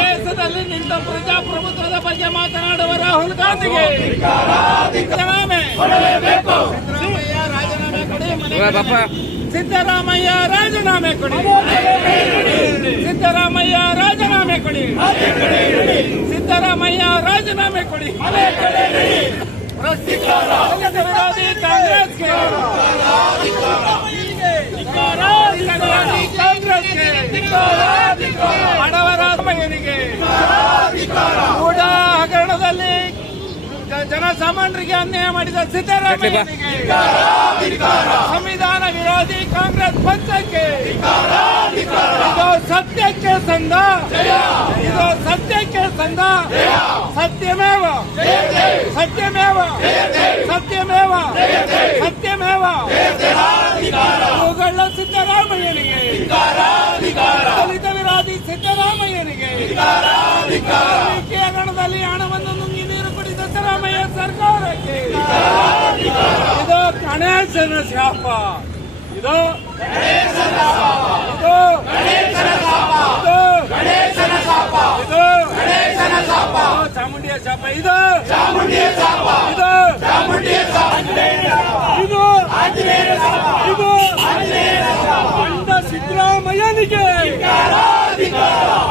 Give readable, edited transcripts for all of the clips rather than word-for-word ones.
ದೇಶದಲ್ಲಿ ನಿಂತ ಪ್ರಜಾಪ್ರಭುತ್ವದ ಬಗ್ಗೆ ಮಾತನಾಡುವ ರಾಹುಲ್ ಗಾಂಧಿಗೆ ಸಿದ್ದರಾಮಯ್ಯ ರಾಜೀನಾಮೆ ಕೊಡಿ, ಸಿದ್ದರಾಮಯ್ಯ ರಾಜೀನಾಮೆ ಕೊಡಿ, ಸಿದ್ದರಾಮಯ್ಯ ರಾಜೀನಾಮೆ ಕೊಡಿ. ವಿರೋಧಿ ಕಾಂಗ್ರೆಸ್ಗೆ, ಬಡವರ ಮಹಿಳೆಗೆ ಕೂಡ ಹಗರಣದಲ್ಲಿ ಜನಸಾಮಾನ್ಯರಿಗೆ ಅನ್ಯಾಯ ಮಾಡಿದ ಸಿದ್ದರಾಮಯ್ಯನಿಗೆ, ಸಂವಿಧಾನ ವಿರೋಧಿ ಕಾಂಗ್ರೆಸ್ ಪಕ್ಷಕ್ಕೆ ಇದು ಸತ್ಯಕ್ಕೆ ಸಂದ, ಇದು ಸತ್ಯಕ್ಕೆ ಸಂದ. ಸತ್ಯಮೇವ ಸತ್ಯಮೇವ ಸತ್ಯಮೇವ ಸತ್ಯಮೇವ ಇವುಗಳ ಸಿದ್ದರಾಮಯ್ಯನಿಗೆ, ದಲಿತ ವಿರೋಧಿ ಸಿದ್ದರಾಮಯ್ಯನಿಗೆ, ಹಗರಣದಲ್ಲಿ ಹಣವನ್ನು ನುಂಗಿ ನೀರು ಕುಡಿದ ಸಿದ್ದರಾಮಯ್ಯ ಸರ್ಕಾರಕ್ಕೆ ಇದು ಗಣೇಶನ ಶಾಪ, ಇದು ಚಾಮುಂಡಿಯ ಶಾಪ, ಇದು ಅಂಡ ಸಿದ್ದರಾಮಯ್ಯನಿಗೆ,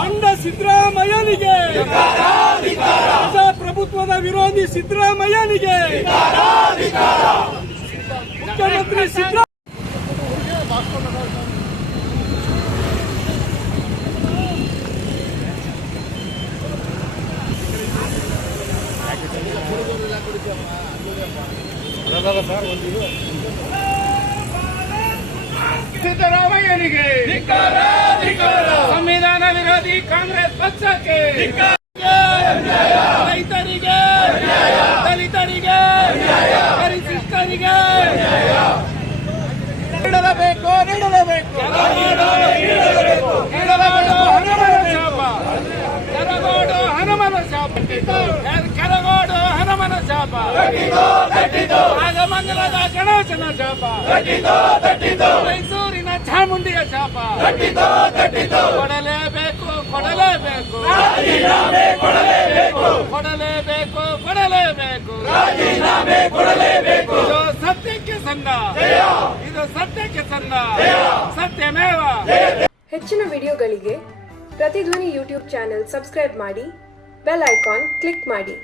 ಅಂಡ ಸಿದ್ದರಾಮಯ್ಯನಿಗೆ, ಪ್ರಜಾಪ್ರಭುತ್ವದ ವಿರೋಧಿ ಸಿದ್ದರಾಮಯ್ಯನಿಗೆ, ಮುಖ್ಯಮಂತ್ರಿ ಸಿದ್ದರಾಮಯ್ಯ ಸಿದ್ದರಾಮಯ್ಯನಿಗೆ, ಸಂವಿಧಾನ ವಿರೋಧಿ ಕಾಂಗ್ರೆಸ್ ಪಕ್ಷಕ್ಕೆ, ರೈತರಿಗೆ, ದಲಿತರಿಗೆ, ಪರಿಶಿಷ್ಟರಿಗೆ ನೀಡಲೇಬೇಕು, ನೀಡಲೇಬೇಕು. ಕೆರಗೋಡು ಹನುಮನ ಶಾಪ, ಕೆರಗೋಡು ಹನುಮನ ಶಾಪ, ನಾಗಮಂಗಲದ ಗಣೇಶನ ಶಾಪ, ಮೈಸೂರಿನ ಚಾಮುಂಡಿಯ ಶಾಪ ಕೊಡಲೇಬೇಕು, ಕೊಡಲೇಬೇಕು, ಕೊಡಲೇಬೇಕು, ಕೊಡಲೇಬೇಕು. ಇದು ಸತ್ಯಕ್ಕೆ ಸಂದ, ಇದು ಸತ್ಯಕ್ಕೆ ಸಂದ. ಸತ್ಯಮೇವ. ಹೆಚ್ಚಿನ ವಿಡಿಯೋಗಳಿಗೆ ಪ್ರತಿಧ್ವನಿ ಯೂಟ್ಯೂಬ್ ಚಾನೆಲ್ ಸಬ್ಸ್ಕ್ರೈಬ್ ಮಾಡಿ, ಬೆಲ್ ಐಕಾನ್ ಕ್ಲಿಕ್ ಮಾಡಿ.